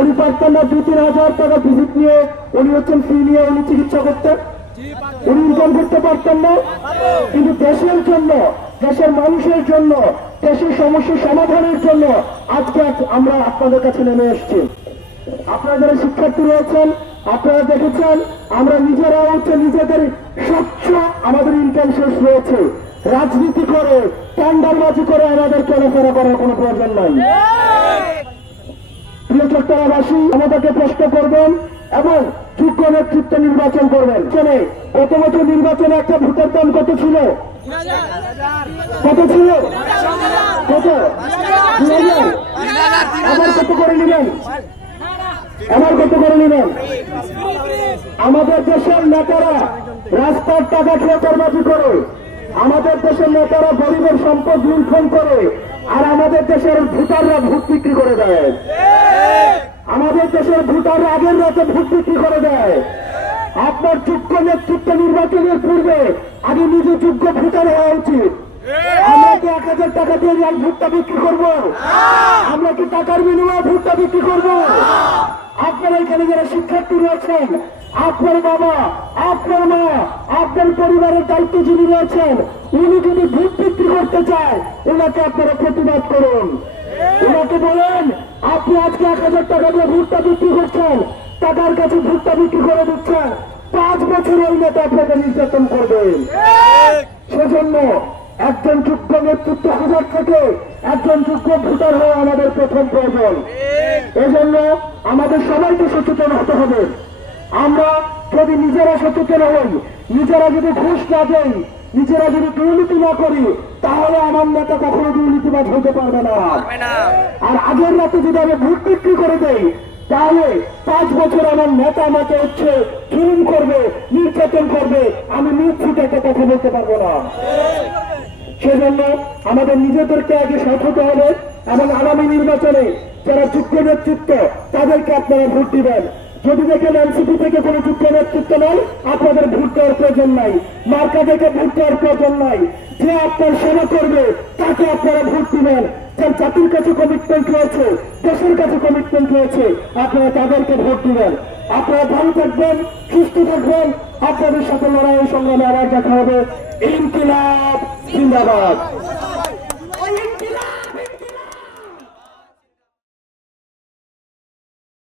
উনি পারতেন না 2-3 হাজার টাকা ভিজিট নিয়ে উনি হচ্ছেন ফি নিয়ে উনি চিকিৎসা করতেন? উনি ইনকাম করতে পারতেন না? কিন্তু দেশের জন্য, দেশের মানুষের জন্য, দেশের সমস্যার সমাধানের জন্য আজকে আমরা আপনাদের কাছে নেমে এসেছি। আপনারা যারা শিক্ষার্থী রয়েছেন আপনারা দেখেছেন আমরা নিজেরা হচ্ছে নিজেদের স্বচ্ছ আমাদের ইনকাম সোর্স রয়েছে। রাজনীতি করে টেন্ডারবাজি করে আমাদের চলাফেরা করার কোনো প্রয়োজন নাই। প্রিয় চট্টগ্রামবাসী, আমাদেরকে প্রশ্ন করবেন এবং যোগ্য নেতৃত্ব নির্বাচন করবেন। গত বছর নির্বাচনে একটা ভোটের দাম কত ছিল? কত ছিল? কত? 2000। আবার কত করে নেবেন? আবার কত করে নেবেন? আমাদের দেশের নেতারা রাস্তার টাকা খেয়ে চরবাজি করে, আমাদের দেশের নেতারা গরিবের সম্পদ লুণ্ঠন করে, আর আমাদের দেশের ভোটাররা ভোট বিক্রি করে দেয়। আমাদের দেশের ভোটাররা আগের রাতে ভোট বিক্রি করে দেয়। আপনার যোগ্য নেতৃত্ব নির্বাচনের পূর্বে আগে নিজে যোগ্য ভোটার হওয়া উচিত। আমরা কি 1000 টাকা দিয়ে ভোটটা বিক্রি করবো? আমরা কি টাকার বিনিময়ে ভোটটা বিক্রি করবো? আপনারা এখানে যারা শিক্ষার্থী রয়েছেন, আপনার বাবা, আপনার মা, আপনার পরিবারের দায়িত্ব যিনি রয়েছেন, উনি যদি ভোট বিক্রি করতে চায় ওনাকে আপনারা প্রতিবাদ করুন। ওনাকে বলেন আপনি আজকে 1000 টাকা দিয়ে ভোটটা বিক্রি করছেন, টাকার কাছে ভোটটা বিক্রি করে দিচ্ছেন, 5 বছর ওই নেতা আপনাকে নির্যাতন করবেন। সেজন্য একজন যোগ্য নেতৃত্ব হাজার থেকে একজন যোগ্য ভোটার হওয়া আমাদের প্রথম প্রয়োজন। এজন্য আমাদের সবাইকে সচেতন হতে হবে। আমরা যদি নিজেরা সচেতন হই, নিজেরা যদি ঘুষ না দেই, নিজেরা যদি দুর্নীতি না করি, তাহলে আমার নেতা কখনো দুর্নীতিবাজ হতে পারবে না। আর আগের রাতে যদি আমি ভোট বিক্রি করে দেই, তাহলে 5 বছর আমার নেতা আমাকে হচ্ছে জুলুম করবে, নির্যাতন করবে, আমি মুখ ফুটে একটা কথা বলতে পারবো না। সেজন্য আমাদের নিজেদেরকে আগে সৎ হতে হবে এবং আগামী নির্বাচনে যারা যোগ্য নেতৃত্ব তাদেরকে আপনারা ভোট দিবেন। যদি দেখেন এনসিপি থেকে কোনো যোগ্য নেতৃত্ব নাই, আপনাদের ভোট দেওয়ার প্রয়োজন নাই। মার্কা থেকে ভোট দেওয়ার প্রয়োজন নাই। যে আপনার সেবা করবে তাকে আপনারা ভোট দিবেন। যার জাতির কাছে কমিটমেন্ট রয়েছে, দেশের কাছে কমিটমেন্ট রয়েছে, আপনারা তাদেরকে ভোট দিবেন। আপনারা ভালো থাকবেন, সুস্থ থাকবেন। আপনাদের সাথে লড়াই সংগ্রামে আবার দেখা হবে। ইনকিলাব জিন্দাবাদ।